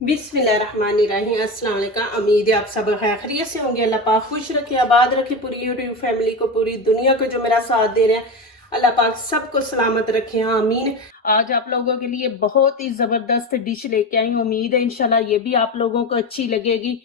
बिस्मिल्लाहिर्रहमानिर्रहीम। अस्सलाम वालेकुम। उम्मीद है आप सब खैरियत से होंगे। अल्लाह पाक खुश रखे, आबाद रखे पूरी यूट्यूब फैमिली को, पूरी दुनिया को जो मेरा साथ दे रहे हैं। अल्लाह पाक सबको सलामत रखे, आमीन। आज आप लोगों के लिए बहुत ही ज़बरदस्त डिश लेके आई हूँ। उम्मीद है इंशाल्लाह ये भी आप लोगों को अच्छी लगेगी।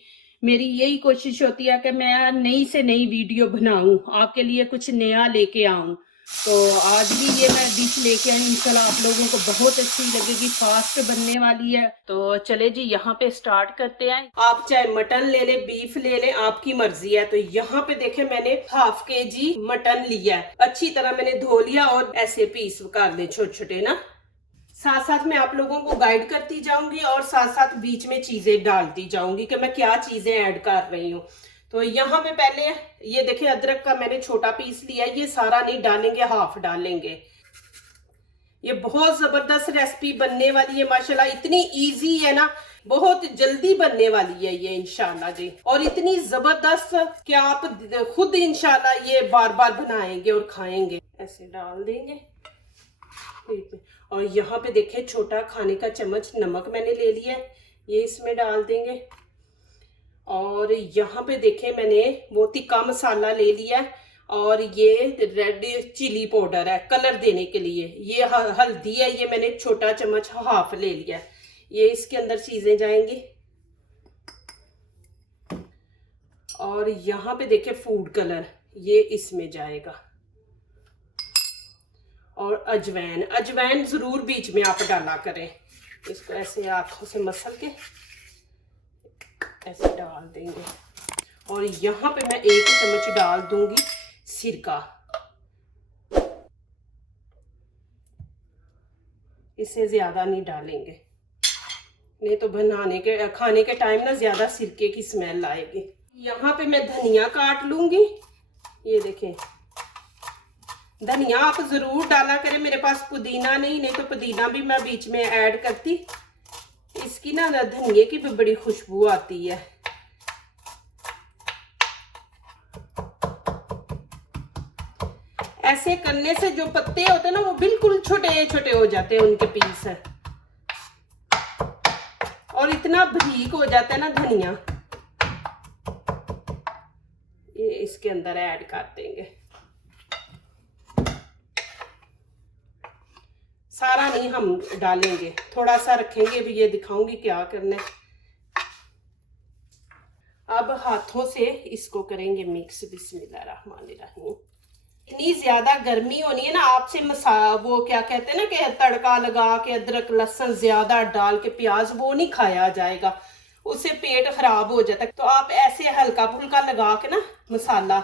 मेरी यही कोशिश होती है कि मैं नई से नई वीडियो बनाऊं, आपके लिए कुछ नया लेके आऊं। तो आज भी ये मैं डिश लेके आई, इंशाल्लाह आप लोगों को बहुत अच्छी लगेगी, फास्ट बनने वाली है। तो चले जी यहाँ पे स्टार्ट करते हैं। आप चाहे मटन ले ले, बीफ ले ले, आपकी मर्जी है। तो यहाँ पे देखे मैंने हाफ केजी मटन लिया है, अच्छी तरह मैंने धो लिया और ऐसे पीस कर दे छोटे छोटे ना। साथ साथ मैं आप लोगों को गाइड करती जाऊंगी और साथ साथ बीच में चीजें डालती जाऊंगी कि मैं क्या चीजें ऐड कर रही हूँ। तो यहाँ पे पहले ये देखिए अदरक का मैंने छोटा पीस लिया, ये सारा नहीं डालेंगे, हाफ डालेंगे। ये बहुत जबरदस्त रेसिपी बनने वाली है माशाल्लाह, इतनी इजी है ना, बहुत जल्दी बनने वाली है ये इंशाल्लाह जी। और इतनी जबरदस्त कि आप खुद इंशाल्लाह ये बार बार बनाएंगे और खाएंगे। ऐसे डाल देंगे और यहाँ पे देखे छोटा खाने का चम्मच नमक मैंने ले लिया है, ये इसमें डाल देंगे। और यहाँ पे देखे मैंने वो तिक्का मसाला ले लिया है और ये रेड चिली पाउडर है कलर देने के लिए। ये हल्दी है, ये मैंने छोटा चम्मच हाफ ले लिया है, ये इसके अंदर चीजें जाएंगी। और यहाँ पे देखे फूड कलर, ये इसमें जाएगा। और अजवैन, अजवैन जरूर बीच में आप डाला करें। इसको ऐसे आंखों से मसल के ऐसे डाल देंगे। और यहाँ पे मैं 1 चम्मच डाल दूंगी सिरका, इससे ज्यादा नहीं डालेंगे, नहीं तो बनाने के खाने के टाइम ना ज्यादा सिरके की स्मेल आएगी। यहाँ पे मैं धनिया काट लूंगी, ये देखें धनिया आप जरूर डाला करें। मेरे पास पुदीना नहीं तो पुदीना भी मैं बीच में ऐड करती, इसकी ना धनिये की भी बड़ी खुशबू आती है। ऐसे करने से जो पत्ते होते हैं ना वो बिल्कुल छोटे छोटे हो जाते हैं, उनके पीस और इतना बारीक हो जाता है ना धनिया। ये इसके अंदर ऐड कर देंगे, सारा नहीं हम डालेंगे, थोड़ा सा रखेंगे भी, ये दिखाऊंगी क्या करना है। अब हाथों से इसको करेंगे मिक्स। बिस्मिल्लाहिर्रहमानिर्रहीम। इतनी ज्यादा गर्मी होनी है ना, आपसे वो क्या कहते हैं ना कि तड़का लगा के अदरक लहसुन ज्यादा डाल के प्याज, वो नहीं खाया जाएगा, उससे पेट खराब हो जाता है। तो आप ऐसे हल्का फुल्का लगा के ना मसाला,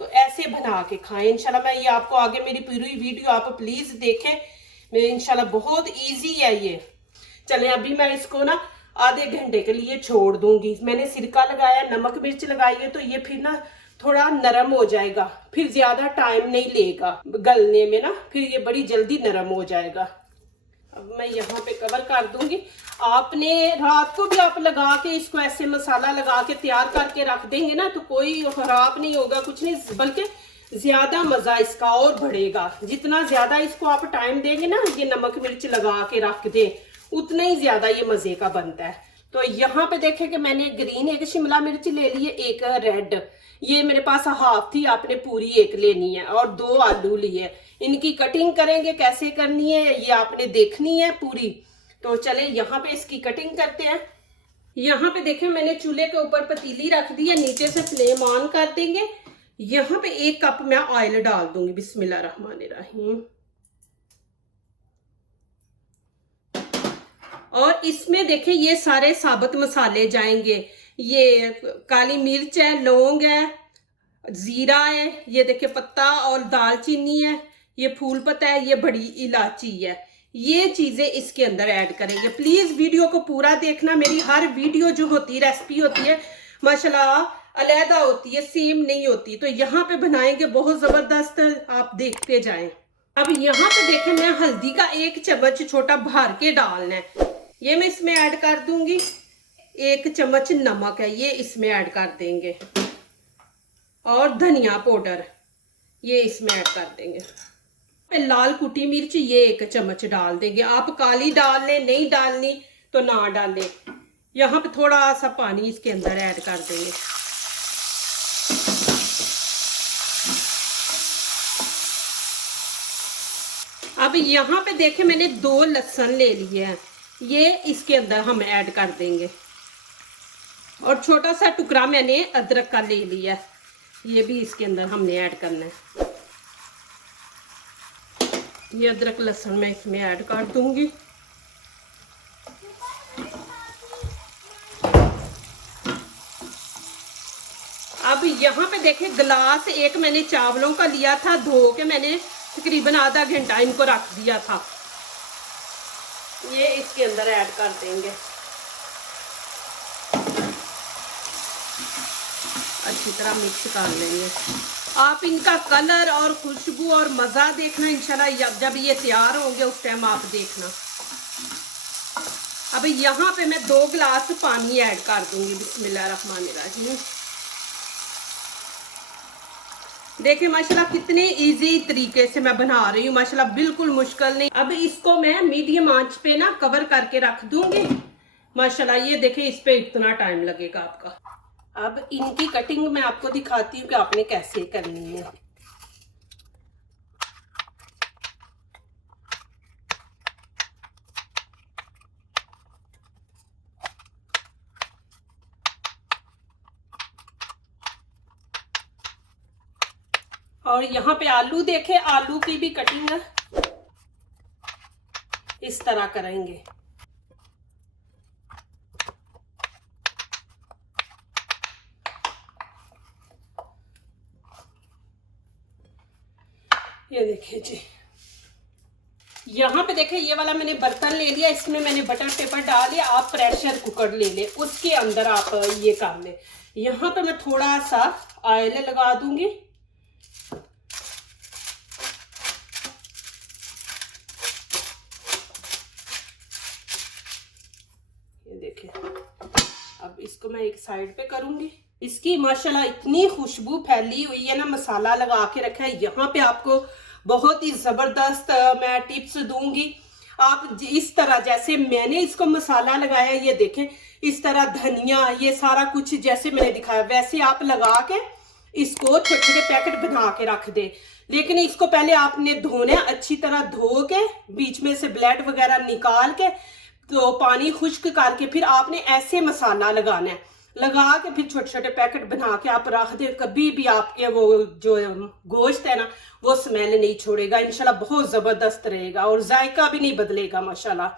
तो ऐसे बना के खाएं इंशाल्लाह। मैं ये आपको आगे मेरी पूरी वीडियो आप प्लीज देखें, मेरे इंशाल्लाह बहुत इजी है ये। चले अभी मैं इसको ना आधे घंटे के लिए छोड़ दूंगी। मैंने सिरका लगाया, नमक मिर्च लगाई है, तो ये फिर ना थोड़ा नरम हो जाएगा, फिर ज्यादा टाइम नहीं लेगा गलने में ना, फिर ये बड़ी जल्दी नरम हो जाएगा। अब मैं यहाँ पे कवर कर दूंगी। आपने रात को भी आप लगा के इसको ऐसे मसाला लगा के तैयार करके रख देंगे ना, तो कोई खराब नहीं होगा, कुछ नहीं, बल्कि ज्यादा मजा इसका और बढ़ेगा। जितना ज्यादा इसको आप टाइम देंगे ना, ये नमक मिर्च लगा के रख दे, उतना ही ज्यादा ये मजे का बनता है। तो यहाँ पे देखे कि मैंने ग्रीन 1 शिमला मिर्च ले ली है, 1 रेड, ये मेरे पास हाफ थी, आपने पूरी 1 लेनी है। और 2 आलू लिए, इनकी कटिंग करेंगे, कैसे करनी है ये आपने देखनी है पूरी। तो चले यहाँ पे इसकी कटिंग करते हैं। यहाँ पे देखें मैंने चूल्हे के ऊपर पतीली रख दी है, नीचे से फ्लेम ऑन कर देंगे। यहाँ पे 1 कप मैं ऑयल डाल दूंगी। बिस्मिल्लाहिर्रहमानिर्रहीम। और इसमें देखें ये सारे साबुत मसाले जाएंगे, ये काली मिर्च है, लौंग है, जीरा है, ये देखिए पत्ता और दालचीनी है, ये फूल पत्ता है, ये बड़ी इलायची है। ये चीजें इसके अंदर ऐड करेंगे। प्लीज वीडियो को पूरा देखना, मेरी हर वीडियो जो होती है रेसिपी होती है माशाल्लाह अलहदा होती है, सेम नहीं होती। तो यहाँ पे बनाएंगे बहुत जबरदस्त, आप देखते जाएं। अब यहाँ पे देखें मैं हल्दी का 1 चम्मच छोटा भर के डालना है, ये मैं इसमें ऐड कर दूंगी। 1 चम्मच नमक है, ये इसमें ऐड कर देंगे। और धनिया पाउडर ये इसमें ऐड कर देंगे। लाल कुटी मिर्च ये 1 चम्मच डाल देंगे। आप काली डाल लें, नहीं डालनी तो ना डालें। यहाँ पे थोड़ा सा पानी इसके अंदर ऐड कर देंगे। अब यहाँ पे देखे मैंने 2 लहसुन ले लिए हैं, ये इसके अंदर हम ऐड कर देंगे। और छोटा सा टुकड़ा मैंने अदरक का ले लिया है, ये भी इसके अंदर हमने ऐड करना है। ये अदरक लहसुन मैं इसमें ऐड कर दूंगी। अब यहाँ पे देखें गिलास एक मैंने चावलों का लिया था, धो के मैंने तकरीबन आधा घंटा इनको रख दिया था, ये इसके अंदर ऐड कर देंगे। अच्छी तरह मिक्स कर लेंगे। आप इनका कलर और खुशबू और मज़ा देखना इंशाल्लाह, जब ये तैयार होंगे उस टाइम आप देखना। अब यहाँ पे मैं 2 गिलास पानी ऐड कर दूंगी। बिस्मिल्लाहिर्रहमानिर्रहीम। देखिए माशाल्लाह कितने इजी तरीके से मैं बना रही हूँ, माशाल्लाह बिल्कुल मुश्किल नहीं। अब इसको मैं मीडियम आंच पे ना कवर करके रख दूंगी। माशाल्लाह ये देखिए इस पे इतना टाइम लगेगा आपका। अब इनकी कटिंग मैं आपको दिखाती हूँ कि आपने कैसे करनी है। और यहाँ पे आलू देखे, आलू की भी कटिंग इस तरह करेंगे। ये देखिए जी, यहाँ पे देखे ये वाला मैंने बर्तन ले लिया, इसमें मैंने बटर पेपर डाल दिया। आप प्रेशर कुकर ले ले, उसके अंदर आप ये कर ले। यहाँ पे मैं थोड़ा सा ऑयल लगा दूंगी। ये देखिए, अब इसको मैं एक साइड पे करूंगी। इसकी माशाल्लाह इतनी खुशबू फैली हुई है ना, मसाला लगा के रखा है। यहाँ पे आपको बहुत ही ज़बरदस्त मैं टिप्स दूंगी। आप इस तरह जैसे मैंने इसको मसाला लगाया, ये देखें इस तरह धनिया ये सारा कुछ जैसे मैंने दिखाया वैसे आप लगा के इसको छोटे छोटे पैकेट बना के रख दे। लेकिन इसको पहले आपने धोना, अच्छी तरह धो के बीच में से ब्लड वगैरह निकाल के तो पानी खुश्क करके फिर आपने ऐसे मसाला लगाना है। लगा के फिर छोटे छोटे पैकेट बना के आप रख दे। कभी भी आपके वो जो गोश्त है ना वो स्मेल नहीं छोड़ेगा इंशाल्लाह, बहुत ज़बरदस्त रहेगा और जायका भी नहीं बदलेगा माशाल्लाह।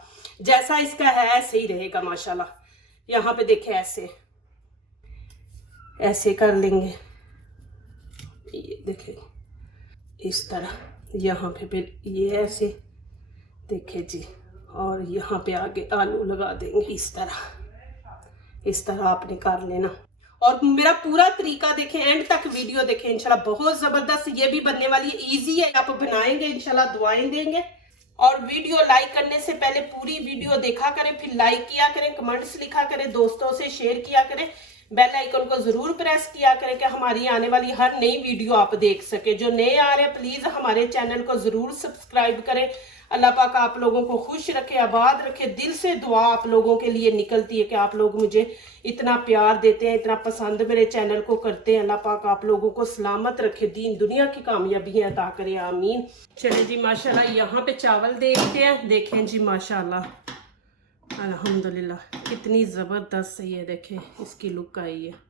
जैसा इसका है ऐसे ही रहेगा माशाल्लाह। यहाँ पे देखे ऐसे ऐसे कर लेंगे, ये देखे इस तरह। यहाँ पे फिर ये ऐसे देखे जी, और यहाँ पे आगे आलू लगा देंगे इस तरह आपने कर लेना। और मेरा पूरा तरीका देखें, एंड तक वीडियो देखें इंशाल्लाह, बहुत ज़बरदस्त ये भी बनने वाली है। इजी है, आप बनाएंगे इंशाल्लाह दुआएं देंगे। और वीडियो लाइक करने से पहले पूरी वीडियो देखा करें, फिर लाइक किया करें, कमेंट्स लिखा करें, दोस्तों से शेयर किया करें, बेल आइकन को ज़रूर प्रेस किया करें कि हमारी आने वाली हर नई वीडियो आप देख सके। जो नए आ रहे हैं प्लीज़ हमारे चैनल को ज़रूर सब्सक्राइब करें। अल्लाह पाक आप लोगों को खुश रखे, आबाद रखे। दिल से दुआ आप लोगों के लिए निकलती है कि आप लोग मुझे इतना प्यार देते हैं, इतना पसंद मेरे चैनल को करते हैं। अल्लाह पाक आप लोगों को सलामत रखे, दीन दुनिया की कामयाबी अता करे, आमीन। चले जी माशाल्लाह, यहाँ पे चावल देखते हैं। देखें जी माशाल्लाह अल्हम्दुलिल्लाह कितनी ज़बरदस्त है, ये देखें इसकी लुक आई है।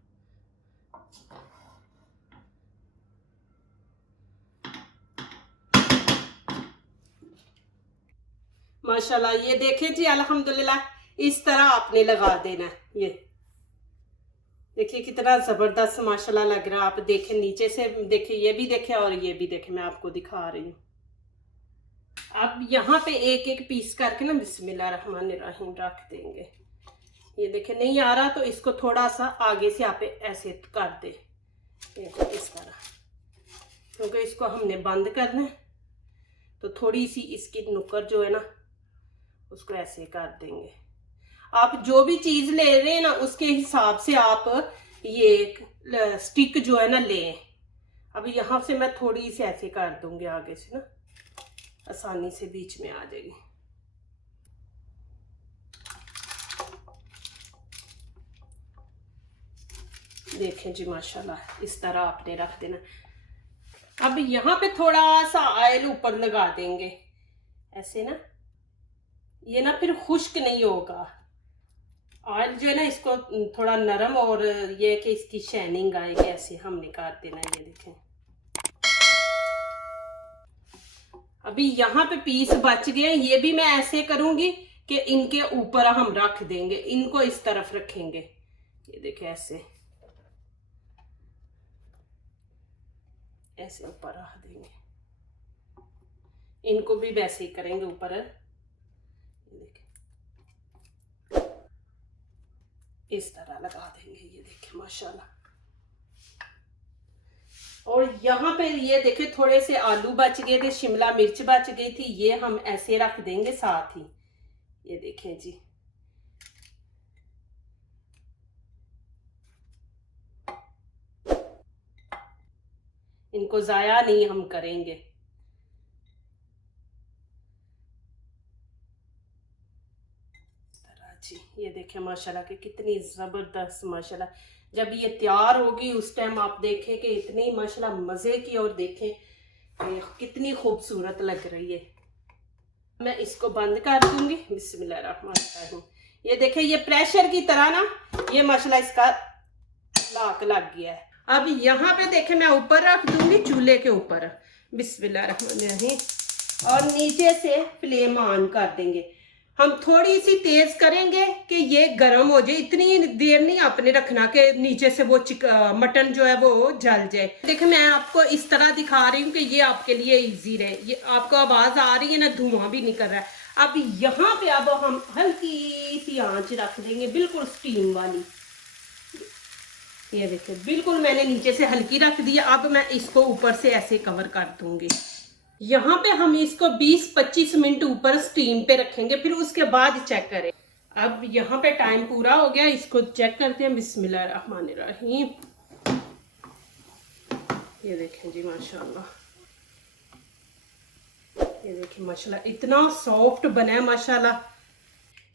माशाल्लाह ये देखें जी अल्हम्दुलिल्लाह, इस तरह आपने लगा देना। ये देखिए कितना ज़बरदस्त माशाल्लाह लग रहा है। आप देखें नीचे से देखिए, ये भी देखें और ये भी देखें, मैं आपको दिखा रही हूँ। अब यहाँ पे एक एक पीस करके ना बिस्मिल्लाहिर्रहमानिर्रहीम रख देंगे। ये देखें नहीं आ रहा तो इसको थोड़ा सा आगे से आप ऐसे कर दे, इस तरह, क्योंकि इसको हमने बंद करना है। तो थोड़ी सी इसकी नुक्कड़ जो है ना उसको ऐसे कर देंगे। आप जो भी चीज़ ले रहे हैं ना उसके हिसाब से आप ये स्टिक जो है ना लें। अब यहाँ से मैं थोड़ी सी ऐसे कर दूंगी आगे से ना, आसानी से बीच में आ जाएगी। देखें जी माशाल्लाह, इस तरह आपने रख देना। अब यहाँ पे थोड़ा सा ऑयल ऊपर लगा देंगे ऐसे ना, ये ना फिर खुश्क नहीं होगा। ऑयल जो है ना इसको थोड़ा नरम, और ये कि इसकी शाइनिंग आएगी, ऐसे हम निकाल देना। ये देखें अभी यहाँ पे पीस बच गए, ये भी मैं ऐसे करूंगी कि इनके ऊपर हम रख देंगे, इनको इस तरफ रखेंगे। ये देखें ऐसे ऐसे ऊपर रख देंगे, इनको भी वैसे ही करेंगे ऊपर। ये देखें इस तरह लगा देंगे। ये देखें माशाल्लाह। और यहाँ पे ये देखें थोड़े से आलू बच गए थे, शिमला मिर्च बच गई थी, ये हम ऐसे रख देंगे साथ ही। ये देखें जी, इनको जाया नहीं हम करेंगे। जी ये देखें माशाल्लाह कि कितनी ज़बरदस्त माशाल्लाह, जब ये तैयार होगी उस टाइम आप देखें कि इतनी माशाल्लाह मज़े की, और देखें कितनी खूबसूरत लग रही है। मैं इसको बंद कर दूंगी। बिस्मिल्लाहिर्रहमानिर्रहीम। ये देखें ये प्रेशर की तरह ना ये माशाल्लाह इसका लाक लग गया है। अब यहाँ पे देखें मैं ऊपर रख दूंगी चूल्हे के ऊपर। बिस्मिल्लाहिर्रहमानिर्रहीम। और नीचे से फ्लेम ऑन कर देंगे। हम थोड़ी सी तेज करेंगे कि ये गर्म हो जाए, इतनी देर नहीं आपने रखना कि नीचे से वो मटन जो है वो जल जाए। देखिए मैं आपको इस तरह दिखा रही हूँ कि ये आपके लिए इजी रहे। ये आपको आवाज आ रही है ना, धुआं भी निकल रहा है। अब यहाँ पे अब हम हल्की सी आंच रख देंगे, बिल्कुल स्टीम वाली। ये देखिए बिल्कुल मैंने नीचे से हल्की रख दी। अब मैं इसको ऊपर से ऐसे कवर कर दूंगी। यहाँ पे हम इसको 20-25 मिनट ऊपर स्टीम पे रखेंगे, फिर उसके बाद चेक करें। अब यहाँ पे टाइम पूरा हो गया, इसको चेक करते हैं। बिस्मिल्लाहिर्रहमानिर्रहीम। ये देखें जी माशाल्लाह, ये देखिए माशाल्लाह इतना सॉफ्ट बना है माशाल्लाह।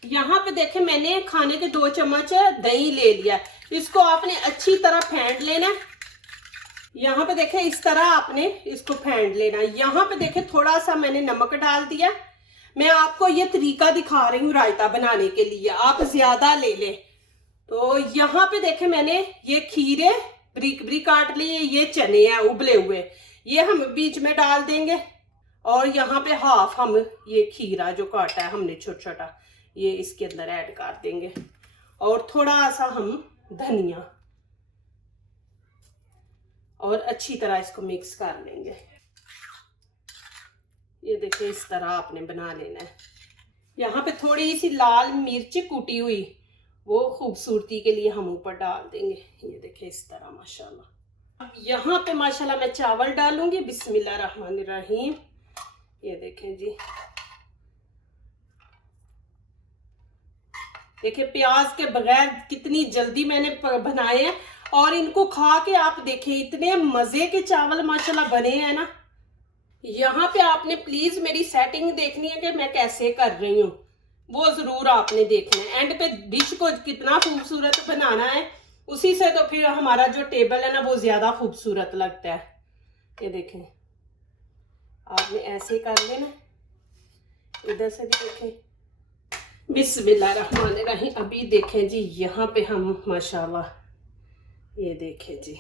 यहाँ पे देखें मैंने खाने के 2 चम्मच दही ले लिया, इसको आपने अच्छी तरह फेंट लेना। यहाँ पे देखें इस तरह आपने इसको फेंट लेना। यहाँ पे देखें थोड़ा सा मैंने नमक डाल दिया। मैं आपको ये तरीका दिखा रही हूँ रायता बनाने के लिए, आप ज्यादा ले लें। तो यहाँ पे देखें मैंने ये खीरे ब्रिक ब्रिक काट लिए, ये चने हैं उबले हुए, ये हम बीच में डाल देंगे। और यहाँ पे हाफ हम ये खीरा जो काटा है हमने छोटा छोटा, ये इसके अंदर ऐड कर देंगे। और थोड़ा सा हम धनिया, और अच्छी तरह इसको मिक्स कर लेंगे। ये देखिए इस तरह आपने बना लेना है। यहाँ पे थोड़ी सी लाल मिर्च कुटी हुई, वो खूबसूरती के लिए हम ऊपर डाल देंगे। ये देखिए इस तरह माशाल्लाह। अब यहाँ पे माशाल्लाह मैं चावल डालूंगी। बिस्मिल्लाहिर्रहमानिर्रहीम। ये देखें जी, देखिए प्याज के बगैर कितनी जल्दी मैंने बनाए हैं, और इनको खा के आप देखें इतने मजे के चावल माशाल्लाह बने हैं ना। यहाँ पे आपने प्लीज मेरी सेटिंग देखनी है कि मैं कैसे कर रही हूँ, वो जरूर आपने देखना है। एंड पे डिश को कितना खूबसूरत बनाना है, उसी से तो फिर हमारा जो टेबल है ना वो ज्यादा खूबसूरत लगता है। ये देखें आपने ऐसे कर लेना, इधर से भी देखें। बिस्मिल्लाहिर्रहमानिर्रहीम। अभी देखें जी यहाँ पे हम माशाल्लाह, ये देखें जी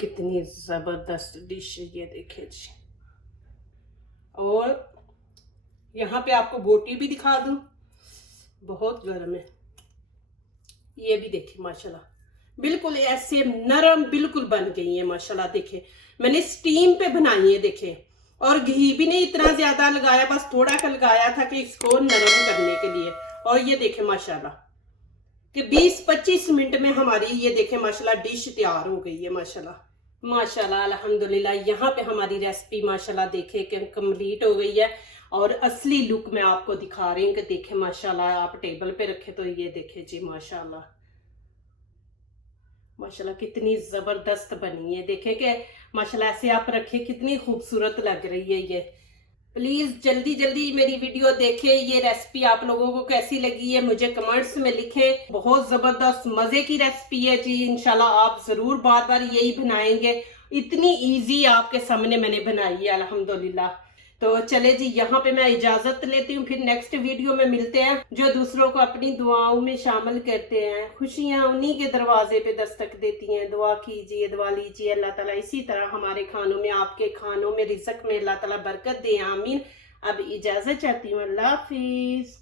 कितनी जबरदस्त डिश है। ये देखें जी, और यहाँ पे आपको बोटी भी दिखा दूं, बहुत गर्म है। ये भी देखिए माशाल्लाह बिल्कुल ऐसे नरम बिल्कुल बन गई है माशाल्लाह। देखे मैंने स्टीम पे बनाई है देखे, और घी भी नहीं इतना ज्यादा लगाया, बस थोड़ा सा लगाया था कि इसको नरम करने के लिए। और ये देखे माशाल्लाह कि 20-25 मिनट में हमारी ये देखे माशाल्लाह डिश तैयार हो गई है माशाल्लाह। माशाल्लाह अल्हम्दुलिल्लाह। यहाँ पे हमारी रेसिपी माशाल्लाह देखे कि कंप्लीट हो गई है, और असली लुक मैं आपको दिखा रही हूँ कि देखे माशाल्लाह। आप टेबल पे रखे तो ये देखे जी माशाल्लाह, माशाल्लाह कितनी जबरदस्त बनी है। देखे कि माशाल्लाह ऐसे आप रखे कितनी खूबसूरत लग रही है ये। प्लीज जल्दी जल्दी मेरी वीडियो देखें। ये रेसिपी आप लोगों को कैसी लगी है मुझे कमेंट्स में लिखें। बहुत जबरदस्त मजे की रेसिपी है जी, इंशाल्लाह आप जरूर बार बार यही बनाएंगे। इतनी इजी आपके सामने मैंने बनाई है अल्हम्दुलिल्लाह। तो चले जी, यहाँ पे मैं इजाजत लेती हूँ, फिर नेक्स्ट वीडियो में मिलते हैं। जो दूसरों को अपनी दुआओं में शामिल करते हैं, खुशियां उन्हीं के दरवाजे पे दस्तक देती हैं। दुआ कीजिए, दुआ लीजिए, अल्लाह ताला इसी तरह हमारे खानों में, आपके खानों में, रिज़्क में अल्लाह ताला बरकत दे, आमीन। अब इजाजत चाहती हूँ, अल्लाह हाफिज।